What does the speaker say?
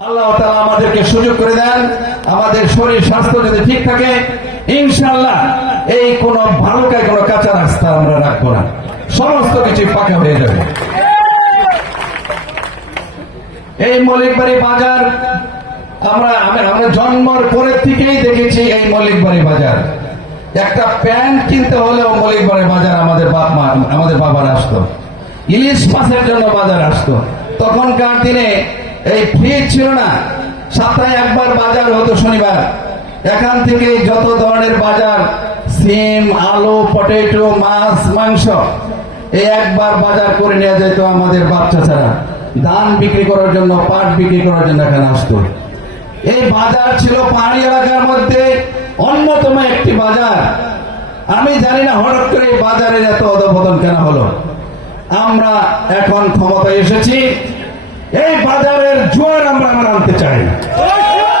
আল্লাহ তালা আমাদেরকে সুযোগ করে দেন, আমাদের শরীর স্বাস্থ্য যদি ঠিক থাকে ইনশাল্লাহ এই কোন ভালুকায় কোন কাঁচা রাস্তা আমরা রাখব না। সমস্ত কিছু পাকা হয়ে যাবে। এই মৌলিকবাড়ি বাজার, আমরা আমরা জন্মর পরের থেকেই দেখেছি এই মৌলিকবাড়ি বাজার। একটা প্যান্ট কিনতে হলেও মৌলিকবাড়ি বাজার আমাদের বাপ মা আমাদের বাবার আসতো। ইলিশ মাছের জন্য বাজার আসতো। তখনকার দিনে এই ফ্রিজ ছিল না। সপ্তাহে একবার বাজার হতো শনিবার। এখান থেকে যত ধরনের বাজার, সিম, আলু, পটেটো, মাছ, মাংস এই একবার বাজার করে নেওয়া যেত আমাদের বাচ্চা ছাড়া। ধান বিক্রি করার জন্য, পাট বিক্রি করার জন্য এখানে আসতো। এই বাজার ছিল পাহাড়ি এলাকার মধ্যে অন্যতম একটি বাজার। আমি জানি না হঠাৎ করে বাজারের এত অধপতন কেন হলো। আমরা এখন ক্ষমতায় এসেছি। এই বাজারের জোয়ার আমরা